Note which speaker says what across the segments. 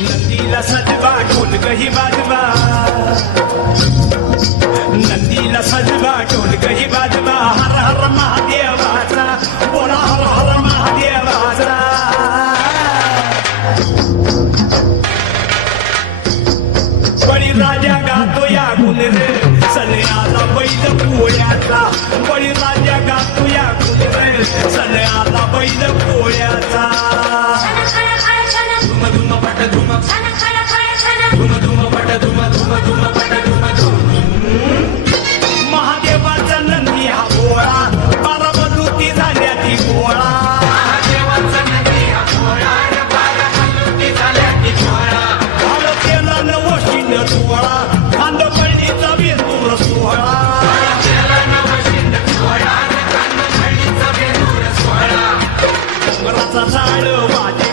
Speaker 1: नदीला सजवा ढोलकही बाजवा नदीला सजवा ढोलकही बाजवा हर हर महादेवाचा बोला हर हर महादेवाचा बळी राजा गातो या गुण रे. सनयाला बैल पोळ्याचा. बळी राजा गातो या गुण रे. बैल पोळ्याचा. पट धुम धुम धुम पट धुम धुम धुम. पट धुम धुम महादेवाचा नंदी हा गोळा बारामती झाल्या ती गोळा झालं केला नवशीन सोहळा. खांद पडलीचा वेंदूर सोहळा. घोंगराचा झाड माझे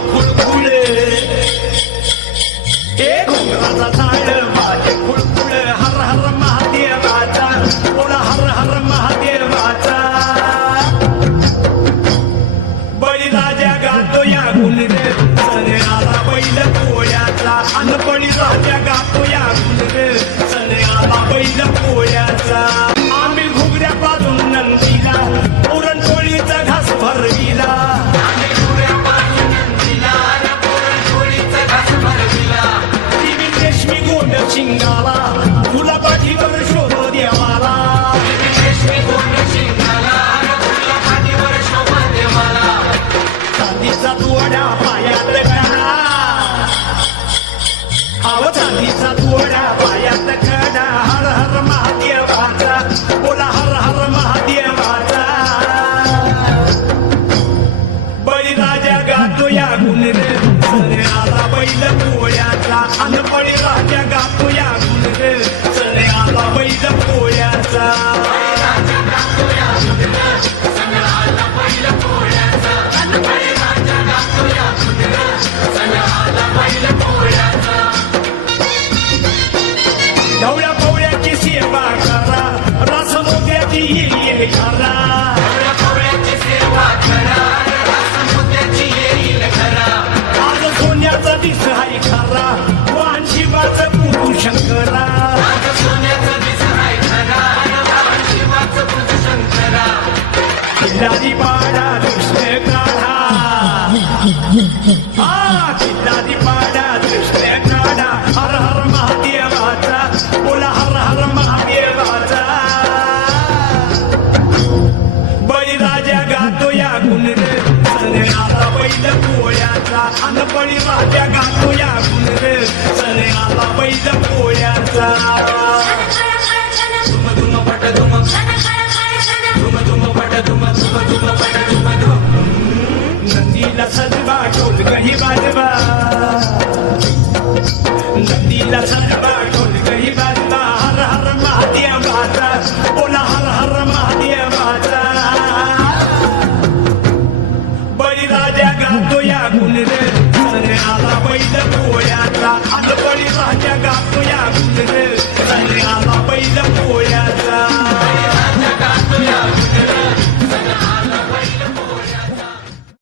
Speaker 1: महादेवाचा बळीराजा गातो या गुणरे सने बैल पोळ्याचा गातो या सरे आला बैल पोळ्याचा अन बळीराजा गातो या सरे आला बैल पोळ्याचा ढवळ्या पवळ्याची सेवा करा. रस मोत्याची किल्लारी पाडा कृष्ण काढा. हा किल्लारी पाडा कृष्ण काढा. हर हर महादेवाचा बोला हर हर महादेवाचा बळीराजा गातो या गुण रे सने आला बैल पोळ्याचा अन बळीराजा गातो या गुण रे सने आला बैल पोळ्याचा धुम धुम पट धुम. धुम पुन्हा हर हर महादेवाचा बळीराजा गातो या गुणर सन आला बैल पोळ्याचा आज बळीराजा गातो या गुणर सन आला बैल पोळ्या